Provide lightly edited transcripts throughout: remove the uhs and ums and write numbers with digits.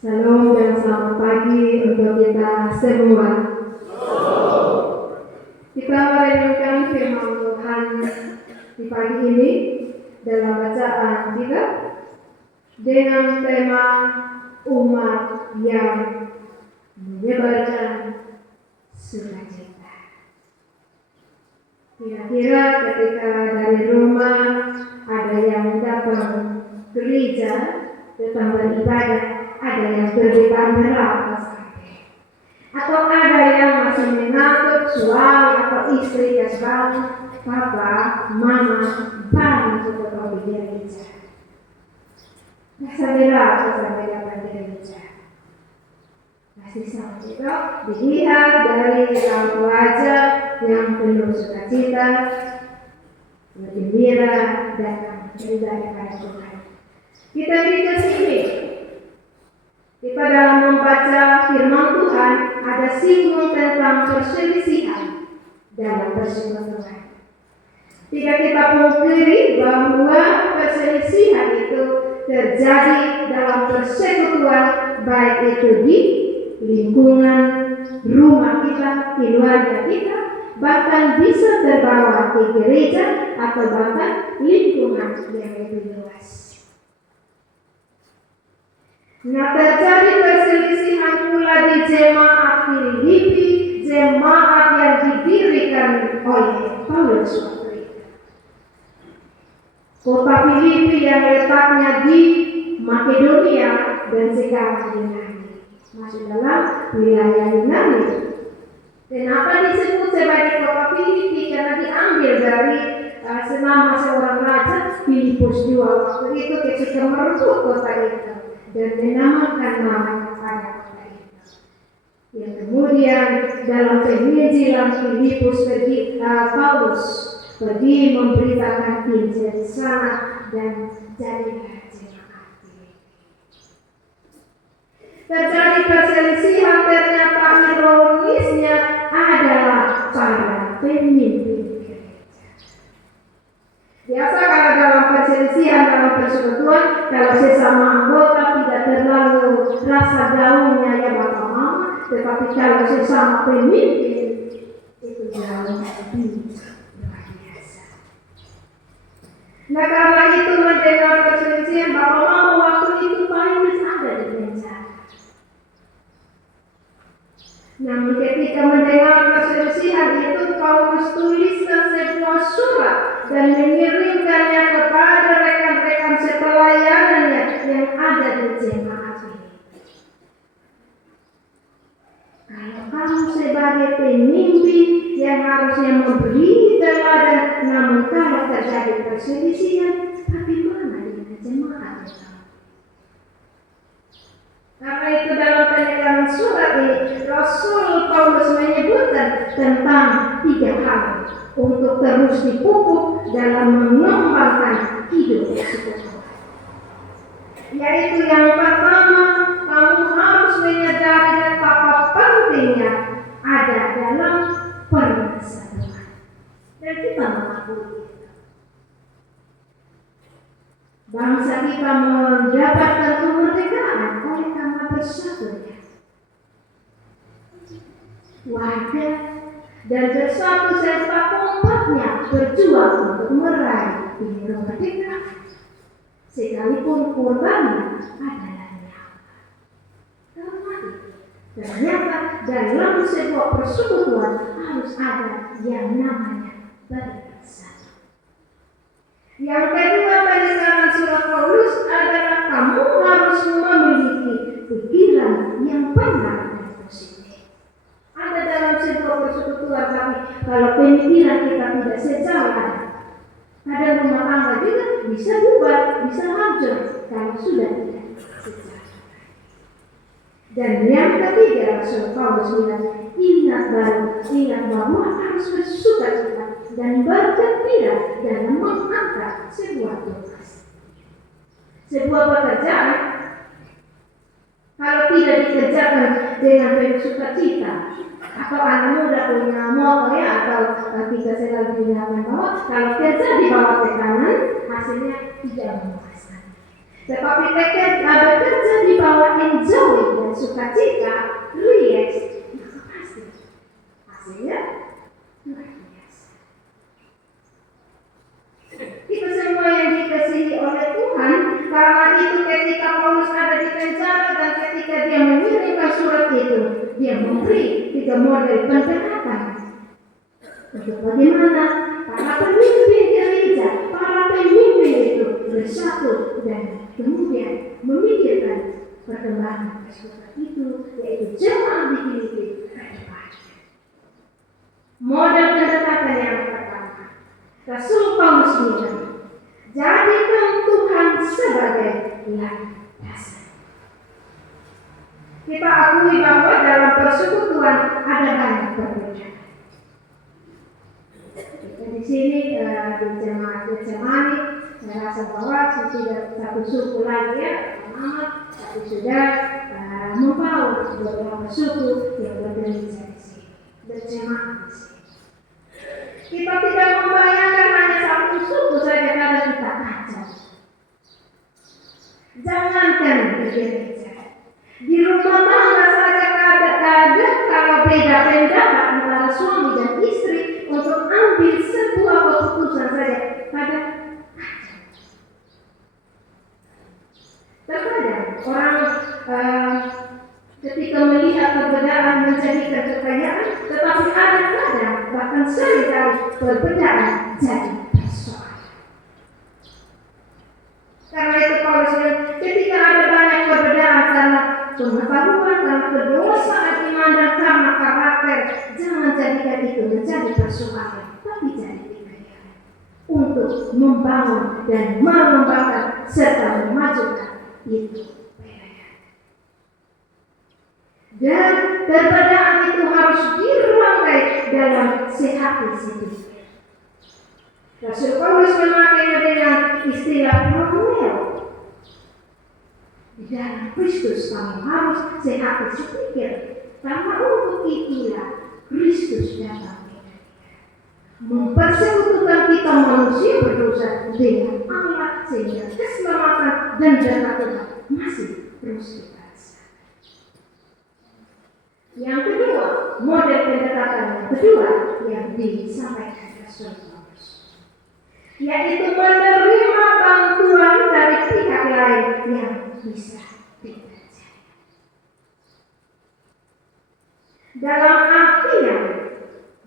Salam dan selamat pagi untuk kita semua. Kita merenungkan firman Tuhan di pagi ini dalam bacaan kita dengan tema umat yang menyebarkan sukacita. Kira-kira ketika dari rumah ada yang datang gereja, datang beribadah, ada yang berdebat berat, atau ada yang masih mengantuk suami atau istri kesal, papa, mama, baru setelah di gereja. Rasa berat dapat gereja. Masih sama itu dilihat dari wajah yang penuh sukacita, bergembira, datang beribadah kepada Tuhan. Kita dikasih ini. Kita dalam membaca firman Tuhan ada singgung tentang perselisihan dalam persekutuan. Tidak kita pungkiri bahwa perselisihan itu terjadi dalam persekutuan, baik itu di lingkungan rumah kita, keluarga kita, bahkan bisa terbawa ke gereja atau bahkan lingkungan yang lebih luas. Nah, terjadi perselisihan pula di jemaat Filipi, jemaat yang didirikan oleh Paulus waktu itu. Kota Filipi yang letaknya di Makedonia dan sekarang Yunani, masuk dalam wilayah Yunani. Kenapa disebut sebagai kota Filipi? Karena diambil dari nama seorang raja Filipus II waktu itu ketika merebut kota itu dan menamakan nama kepada kota itu. Yang kemudian dalam penginjilan Paulus pergi memberitakan Injil di sana dan jadilah jemaat Filipi. Terjadi perselisihan, ternyata ironisnya adalah para pemimpin gereja. Biasa kalau dalam perselisihan, dalam persekutuan, kalau sesama anggota tidak terlalu rasa gaulnya ya bapak mama, tetapi kalau sesama pemimpin itu jauh lebih luar biasa. Nah, karena itu mendengar perselisihan, bapak mama waktu itu Paulus ada di penjara. Namun ketika mendengar perselisihan itu, Paulus tuliskan sebuah surat dan mengirimkannya kepada rekan-rekan sepelayanannya yang ada di jemaat ini. Kalau kamu sebagai pemimpin yang harusnya memberi teladan, namun kalau terjadi perselisihan, bagaimana dengan jemaat itu? Karena itu dalam penekanan surat ini, Rasul Paulus menyebutkan tentang 3 hal untuk terus dipupuk dalam mengembangkan hidup persekutuan. Yaitu yang pertama, kamu harus menyadari betapa pentingnya ada dalam persatuan. Dan kita mengakui itu. Bangsa kita mendapatkan kemerdekaan oleh karena bersatunya. Warga dan bersatu serta kompaknya berjuang untuk meraih kemerdekaan. Sekalipun korbannya adalah nyawa. Ternyata dalam sebuah persekutuan harus ada yang namanya bersatu. Yang kedua, penekanan surat Paulus adalah kamu harus memiliki pikiran yang benar dan positif. Ada dalam sebuah persekutuan, tapi kalau pemikiran kita tidak sejalan, ada rumah tangga juga bisa bubar, bisa hancur kalau sudah tidak sejalan. Dan yang ketiga, Rasul Paulus bilang, ingat bahwa harus bersukacita dan bergembira dalam mengangkat sebuah tugas. Sebuah pekerjaan kalau tidak dikerjakan dengan penuh sukacita, atau anak muda punya motor ya, atau kita sedang punya bahwa kalau kerja di bawah tekanan hasilnya tidak memuaskan. Tetapi bekerja di bawah enjoy dan sukacita, relax, maka pasti hasilnya luar biasa. Kita semua yang dikasihi oleh Tuhan, karena itu ketika Paulus ada di penjara dan ketika dia mengirimkan surat itu, dia memberi 3 model pendekatan untuk bagaimana para pemimpin gereja, para pemimpin itu bersatu dan kemudian memikirkan perkembangan kesempatan itu, yaitu jemaat di Filipi ke depan. Model pendekatan yang pertama, Rasul Paulus bilang, jadikan Tuhan sebagai landasan. Kita akui bahwa dalam persekutuan ada banyak perbedaan. Di sini di jemaat Getsemani, saya rasa bahwa sudah satu suku lagi ya, Muhammad, tapi sudah membawa beberapa suku yang bergereja di sini, berjemaat di sini. Kita tidak membayangkan hanya satu suku saja karena kita kacau. Jangankan di gereja, di rumah tangga saja ada kalau beda pendapat antara suami dan istri untuk ambil sebuah keputusan saja kadang kacau. Terkadang orang ketika melihat perbedaan menjadikan kekayaan, tetapi kadang bahkan seringkali perbedaan jadi persoalan. Karena itu Paulus bilang, ketika ada banyak perbedaan karena pengetahuan, karena kedosaan iman dan karena karakter, jangan jadikan itu menjadi persoalan, tapi jadi kekayaan untuk membangun dan mengembangkan serta memajukan itu. Dan perbedaan itu harus dirangkai dalam sehati sendiri. Rasul Paulus memakainya dengan istilah promeo. Di dalam Kristus kami harus sehati sepikir, karena untuk itulah Kristus datang mempersekutukan kita manusia berdosa dengan Allah sehingga keselamatan dan dana Tuhan masih terus kita. Yang kedua, model pendekatan yang kedua yang disampaikan Rasul Paulus, yaitu menerima bantuan dari pihak lain yang bisa dipercaya. Dalam artian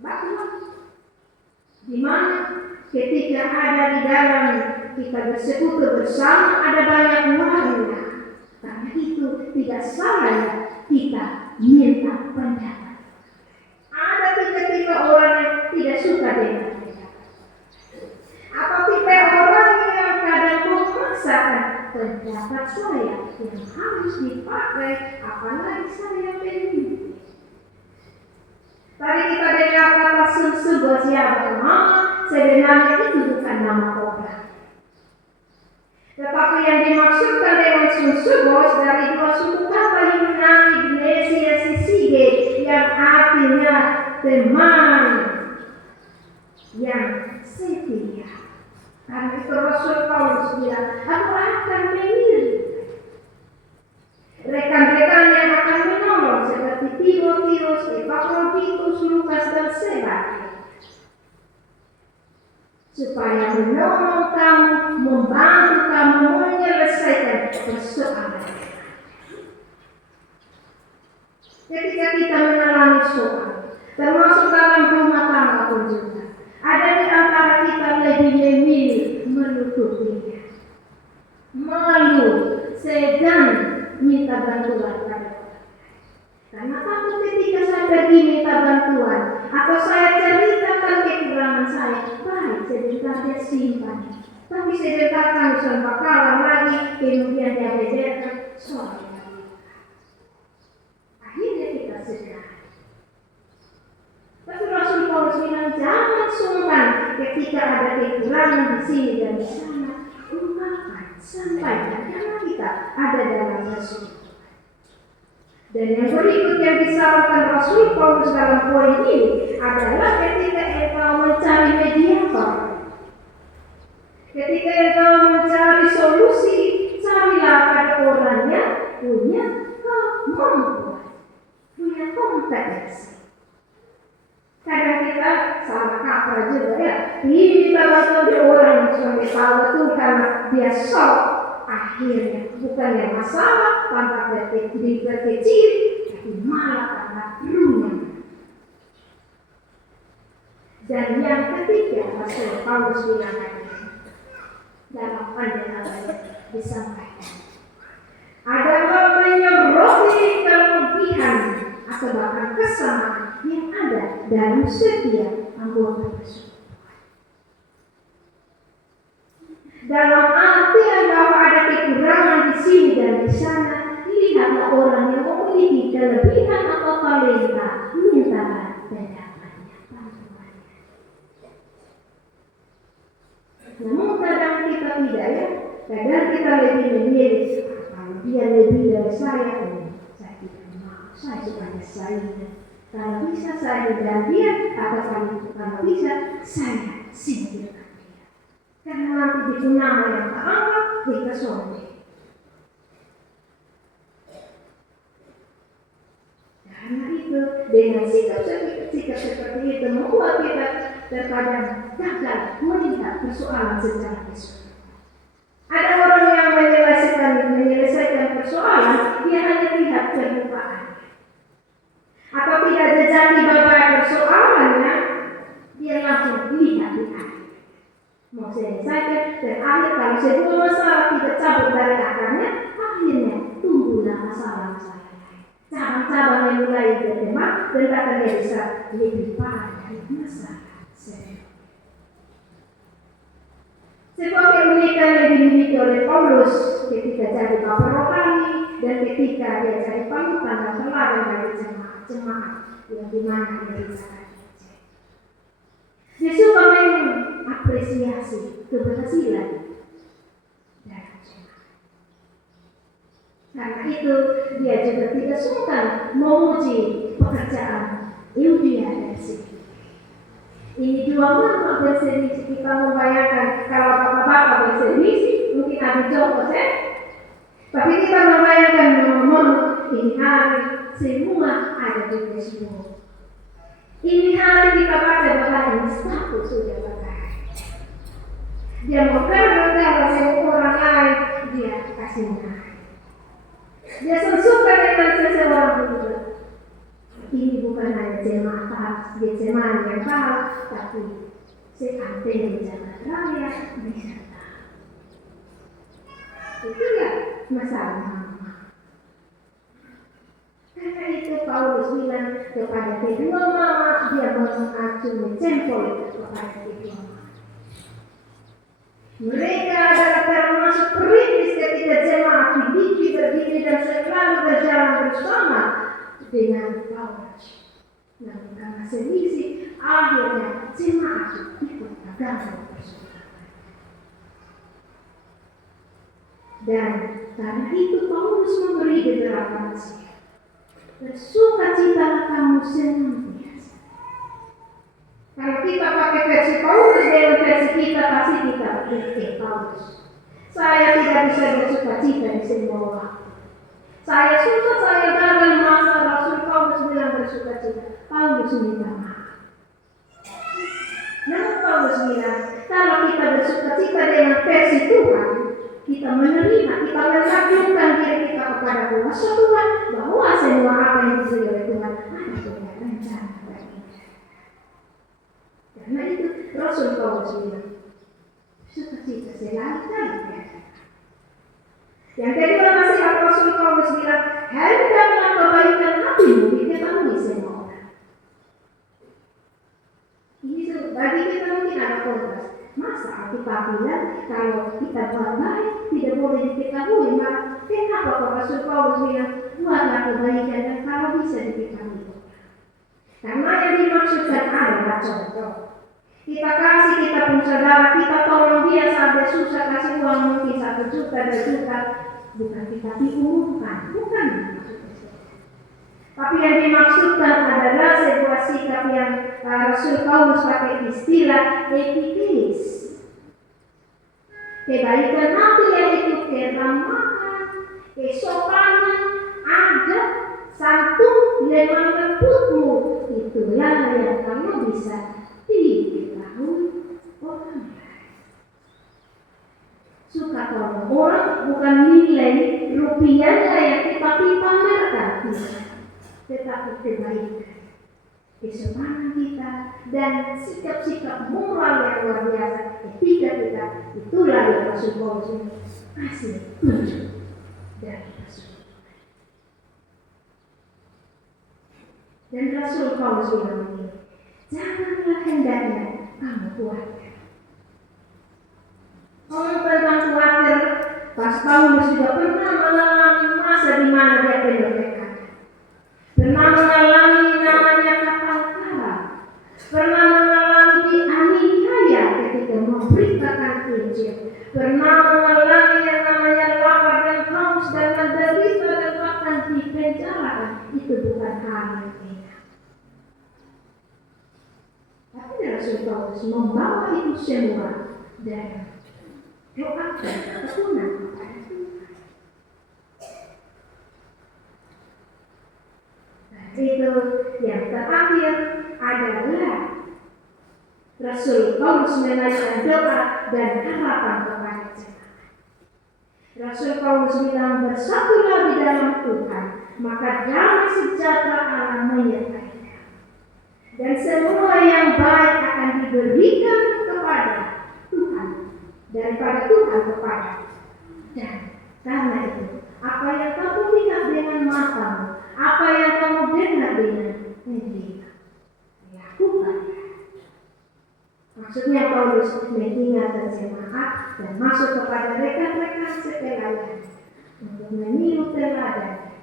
bahwa di mana ketika ada di dalam kita bersekutu bersama ada banyak warna, karena itu tidak salah kita minta pendapat. Ada tipe-tipe orang yang tidak suka dengan pendapat. Apa tipe orang yang kadang memaksakan pendapat saya yang harus dipakai, apalagi saya pemimpin. Tadi kita dengar kata sebuah siapa nama, sebenarnya itu bukan nama orang. Tetapi yang dimaksudkan dengan sunsubos dari dua suku kata Yunani Gnesia Sisige yang artinya teman yang setia. Karena itu Rasul Paulus bilang, aku akan memilih rekan-rekan yang akan menolong seperti Timotius, Epaphroditus, Lukas dan sebagainya, supaya menolong kamu, membantu kamu menyelesaikan persoalan. Ketika kita mengalami soal, termasuk dalam rumah tangga pun juga, ada di antara kita lebih memilih menutupinya, malu, segan minta bantuan pada orang. Karena takut ketika saya pergi minta bantuan atau saya ceritakan kekurangan saya, baik sebentar dia simpan, tapi sebentar kami sempat kalah lagi, kemudian dia beberkan soal yang akhirnya kita sedang. Tapi Rasul Paulus bilang jangan sungkan ketika ada kekurangan di sini dan di sana, ungkapkan, sampaikan karena kita ada dalam Rasul. Dan yang berikut yang disarankan Rasul Paulus dalam poin ini adalah ketika engkau mencari mediator, ketika engkau mencari solusi, carilah salah kaprah juga ya. Ini kita orang yang suami tahu betul karena dia sok. Akhirnya bukannya masalah tanpa berkecil, tapi malah karena runyam. Dan yang ketiga, Rasul Paulus bilang dalam pandangan disampaikan adalah menyoroti kelebihan atau bahkan kesamaan yang ada dalam setiap anggota persekutuan. Dalam artian bahwa ada kekurangan di sini dan di sana, lihatlah orang yang memiliki kelebihan atau talenta, mintalah pendapatnya, bantuannya. Namun kadang kita tidak ya, kadang kita lebih memilih kalau dia lebih dari saya tidak mau, saya sukanya saya. Kalau bisa saya dan dia, atau kalau bisa saya singkirkan dia. Karena nanti itu nama yang terangkat kita sombong. Karena itu dengan sikap seperti itu membuat kita terkadang gagal melihat persoalan secara keseluruhan. Ada orang yang menyelesaikan persoalan, dia hanya lihat permukaan. Atau tidak jejaki bapak persoalannya, dia langsung lihat di akhir. Mau selesaikan dan akhir kalau sebuah masalah tidak cabut dari akarnya, akhirnya tumbuhlah masalah-masalah lain. Cabang-cabang yang mulai berkembang dan bahkan dia bisa lebih parah dari masalah sebelumnya. Sebuah keunikan yang dimiliki oleh Paulus ketika jadi bapak rohani dan ketika dia jadi panutan dan teladan bagi jemaat yang dimana dia bisa kerja. Dia suka mengapresiasi keberhasilan dalam jemaat. Karena itu dia juga tidak sungkan memuji pekerjaan Eudia dan Sinti. Ini dua mama berselisih, kita membayangkan kalau bapak-bapak berselisih mungkin ada contoh ya. Tapi kita membayangkan momen ini hari semua ada di Facebook. Ini hari kita baca bahwa ini status sudah berkait. Dia mau kerja sama orang lain, dia kasih naik. Dia suka dengan seseorang itu. Ini bukan hanya jemaat yang tahu, tapi seantero jalan raya bisa tahu. Itu ya masalah. Karena itu Paulus bilang kepada kedua mama, dia mengacungi jempol kepada kedua mama. Mereka adalah termasuk perintis ketika jemaat Filipi berdiri dan selalu berjalan bersama dengan Paulus. Namun karena selisih, akhirnya jemaat ikut gagal persekutuan. Dan karena itu Paulus memberi beberapa nasihat. Bersukacitalah kamu senantiasa. Kalau kita pakai versi Paulus dengan versi kita, pasti kita pakai Paulus. Saya tidak bisa bersukacita di semua waktu. Saya susah, saya gagal masa Rasul Paulus bilang bersukacita. Paulus minta maaf. Namun Paulus bilang, kalau kita bersukacita dengan versi Tuhan, kita menerima, kita melakukan diri kita kepada kuasa Tuhan, bahwa semua apa yang diberi oleh Tuhan ada punya rencana bagi kita. Karena itu Rasul Paulus bilang, sukacita selalu kali. Yang kedua nasihat Rasul Paulus bilang, hendaklah kebaikan hatimu diketahui semua orang. Ini bagi kita mungkin ada kontras. Masa kita bilang kalau kita buat baik tidak boleh diketahui, maka kenapa Rasul Paulus bilang buatlah kebaikan dan kalau bisa diketahui? Karena yang dimaksudkan adalah contoh. Kita kasih, kita pun saudara, kita tolong dia saat dia susah, kasih uang mungkin 1 juta, 2 juta, bukan kita diumumkan, bukan maksudnya. Tapi yang dimaksudkan adalah sebuah sikap yang Rasul Paulus pakai istilah epitis. Kebaikan hati yaitu keramahan, kesopanan, adab, santun, lemah lembutmu. Itulah yang kamu bisa tertolong. Orang bukan nilai rupiahnya yang kita pamerkan, tetapi kebaikan, kesopanan kita, dan sikap-sikap moral yang luar biasa ketika kita, itulah yang Rasul Paulus kasih tunjuk dari Rasul. Dan Rasul Paulus bilang begini, janganlah hendaknya kamu khawatir. Orang tentang khawatir, pas Paulus juga pernah mengalami masa di mana dia pendekkan, pernah mengalami namanya kapal karam, pernah mengalami dianiaya ketika memberitakan Injil, pernah mengalami yang namanya lapar dan haus dan menderita dan bahkan dipenjarakan. Itu bukan hal yang enak. Tapi Rasul Paulus membawa itu semua dan doa dan ketekunan kepada Tuhan. Nah, itu yang terakhir adalah Rasul Paulus menaikkan doa dan harapan kepada jemaat. Rasul Paulus bilang, bersatulah di dalam Tuhan, maka damai sejahtera Allah menyertai kamu. Dan semua yang baik akan diberikan kepada Tuhan, daripada Tuhan kepada. Dan karena itu, apa yang kamu lihat dengan matamu, apa yang kamu dengar dengan telinga, lakukan. Maksudnya Paulus mengingatkan jemaat dan masuk kepada rekan-rekan sepelayan untuk meniru teladan.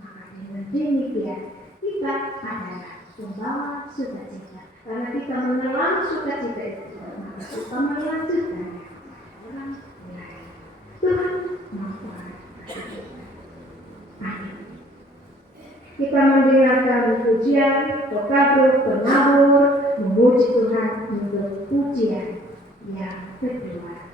Maka dengan demikian kita adalah pembawa sukacita. Karena kita mengalami sukacita itu, maka kita melanjutkan orang lain. Tuhan memberkati. Amin. Kita mendengarkan pujian, tokado, penabur, memuji Tuhan untuk pujian yang kedua.